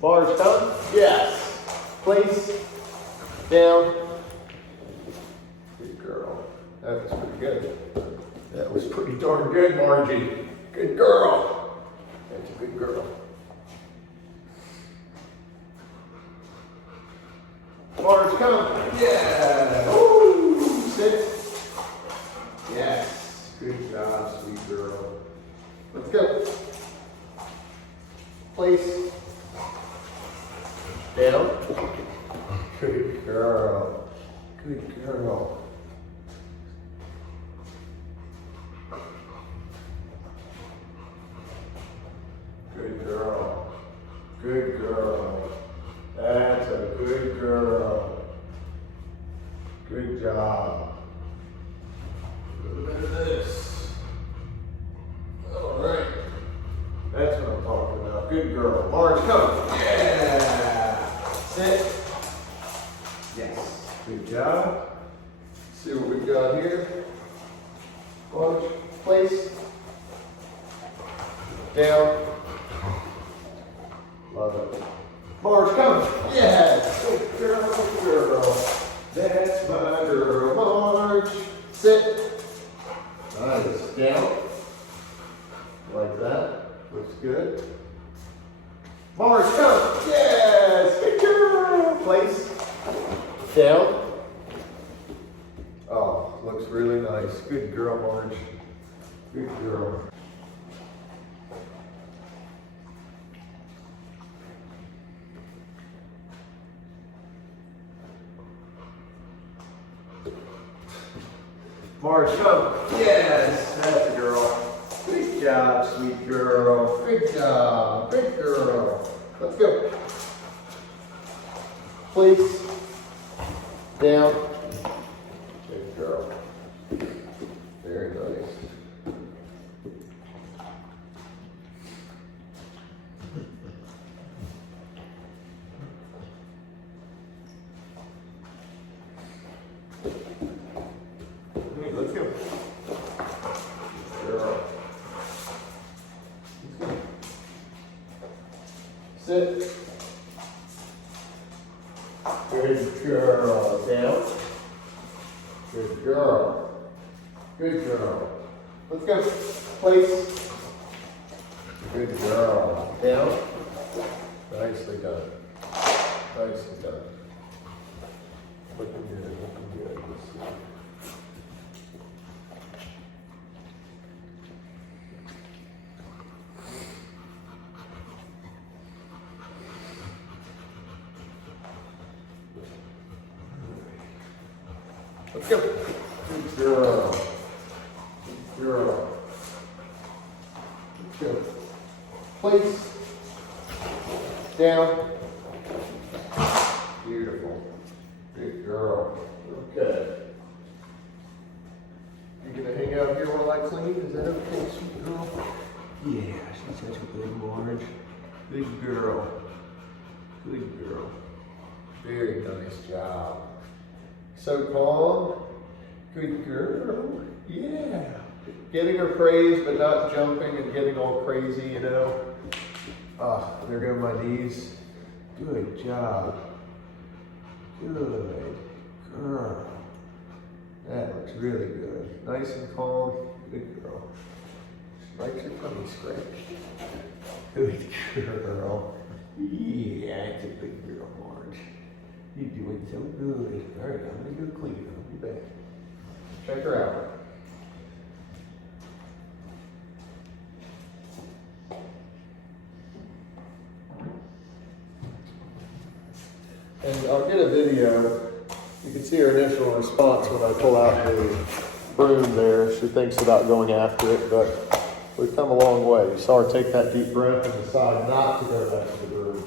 Bars come? Yes. Place. Down. Good girl. That was pretty good. That was pretty darn good, Margie. Good girl. That's a good girl. Bars come. Yeah. Woo. Sit. Yes. Good job, sweet girl. Let's go. Place. Down. Good girl. Good girl. Good girl. Good girl. That's a good girl. Good job. A little bit of this. All right. That's what I'm talking about. Good girl. Marge, come. Yeah. Sit. Yes. Good job. See what we've got here. Marge, place. Down. Love it. Marge, come. Yes. Good girl, good girl. That's my girl, Marge. Sit. Nice. Down. Like that. Looks good. Marge, come. Yes. Good girl. Place. Down. Oh, looks really nice. Good girl, Marge. Good girl. Marge, come. Yes, that's a girl. Good job, sweet girl. Good job. Good girl. Let's go. Please. Down. Good girl. Very nice. Let's go. Girl. Let's go. Sit. Good girl. Down. Good girl. Good girl. Let's go. Place. Good girl. Down. Nicely done. Nicely done. Looking good. Looking good. Let's see. Let's go. Good girl. Good girl. Let's go. Place. Down. Beautiful. Good girl. Okay. You gonna hang out here while I clean? Is that okay, sweet girl? Yeah, she's such a good Marge. Good girl. Good girl. Very nice job. So calm. Good girl. Yeah. Getting her praise, but not jumping and getting all crazy, you know. Ah, there go my knees. Good job. Good girl. That looks really good. Nice and calm. Good girl. She likes her tummy scratched. Good girl. Yeah, that's a good girl, Marge. You're doing so good. All right, I'm gonna go clean. I'll be back. Check her out. And I'll get a video. You can see her initial response when I pull out the broom there. She thinks about going after it, but we've come a long way. You saw her take that deep breath and decide not to go back to the broom.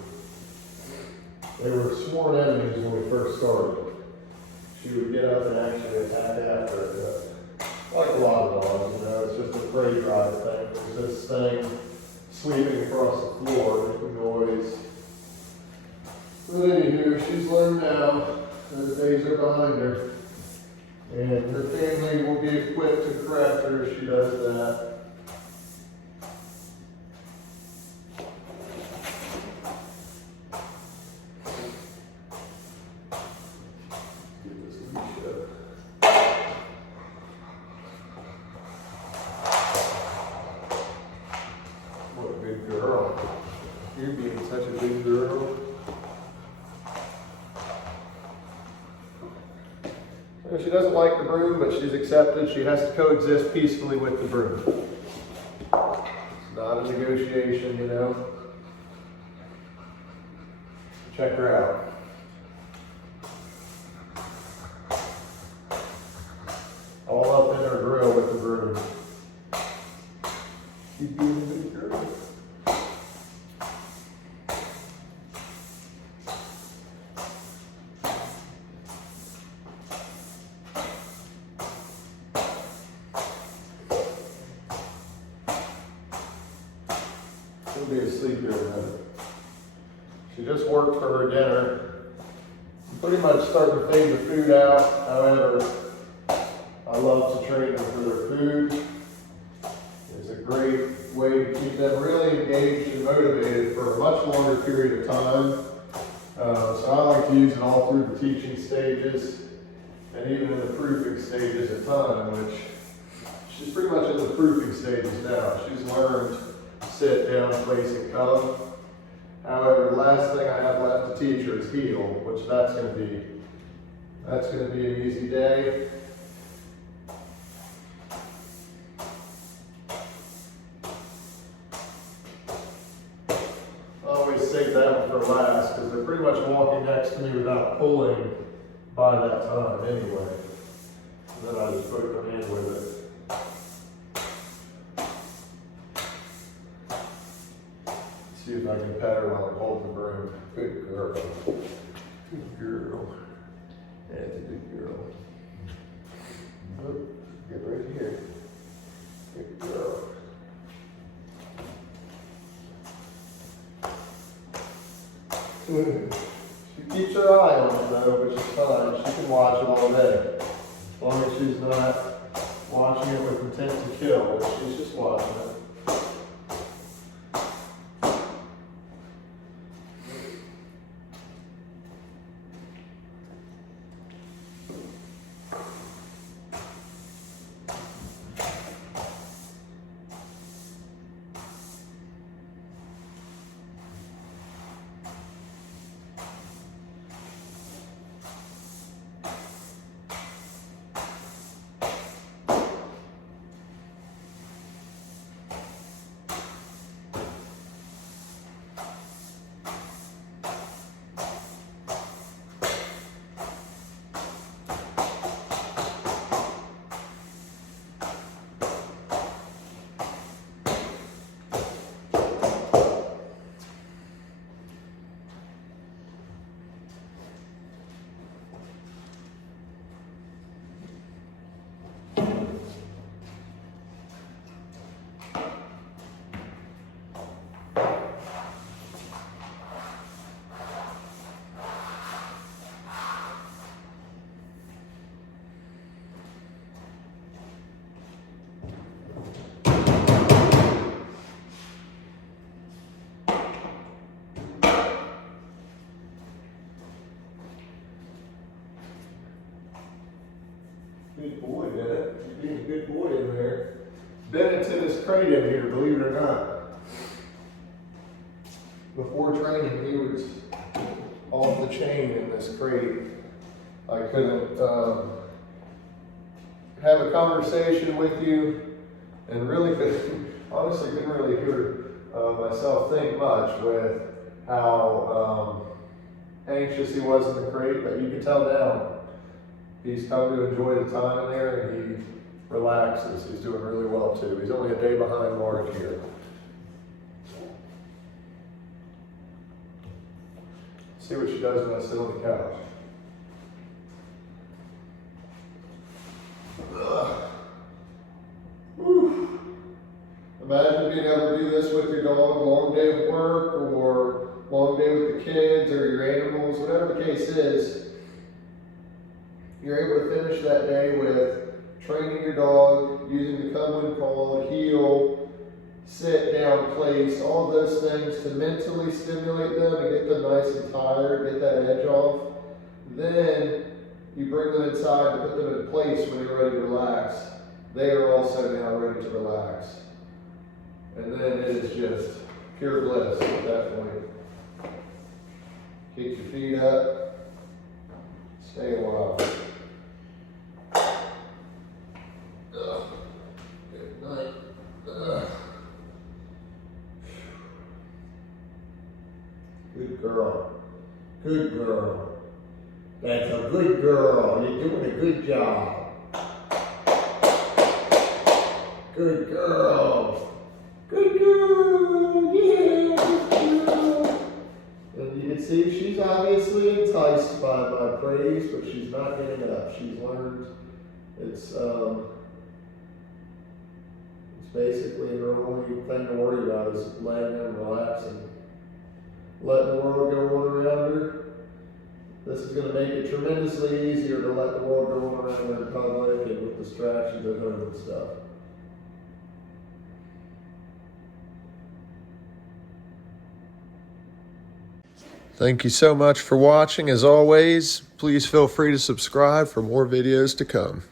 They were sworn enemies when we first started. She would get up and actually attack after it. Like a lot of dogs, you know, it's just a prey drive thing. There's this thing sweeping across the floor, making noise. But anywho, she's learned now. The days are behind her. And her family will be equipped to correct her if she does that. You're being such a big girl. She doesn't like the broom, but she's accepted. She has to coexist peacefully with the broom. It's not a negotiation, you know. Check her out. All up in her grill with the broom. She's being a big girl. She'll be asleep here in a minute. She just worked for her dinner. I'm pretty much starting to fade the food out. However, I love to train them for their food. It's a great way to keep them really engaged and motivated for a much longer period of time. So I like to use it all through the teaching stages and even in the proofing stages at time, which she's pretty much in the proofing stages now. She's learned sit, down, place, and come. However, the last thing I have left to teach her is heel, which that's going to be an easy day. I always save that one for last because they're pretty much walking next to me without pulling by that time anyway. And then I just put them in with it. See if I can pet her while I'm holding the broom. Good girl. Good girl. That's a good girl. Oh, get right here. Good girl. She keeps her eye on it though, which is fine. She can watch it all day. As long as she's not watching it with intent to kill, but she's just watching it. Good boy, Bennett. You're being a good boy in there. Bennett's in his crate in here, believe it or not. Before training, he was off the chain in this crate. I couldn't have a conversation with you and really honestly couldn't really hear myself think much with how anxious he was in the crate, but you can tell now he's come to enjoy the time in there and he relaxes. He's doing really well too. He's only a day behind Mark here. See what she does when I sit on the couch. Whew. Imagine being able to do this with your dog, long day of work or long day with the kids or your animals, whatever the case is. You're able to finish that day with training your dog, using the come when called, heel, sit, down, place, all those things to mentally stimulate them and get them nice and tired, get that edge off. Then you bring them inside and put them in place when you're ready to relax. They are also now ready to relax. And then it is just pure bliss at that point. Pick your feet up. Stay a while. Good night. Good girl. Good girl. That's a good girl. You're doing a good job. Good girl. Good girl. Yeah, good girl. And you can see she's obviously enticed by my praise, but she's not getting up. She's learned it's basically her only thing to worry about is laying there and relaxing. Letting the world go on around her. This is going to make it tremendously easier to let the world go on around her in public and with distractions at home and stuff. Thank you so much for watching. As always, please feel free to subscribe for more videos to come.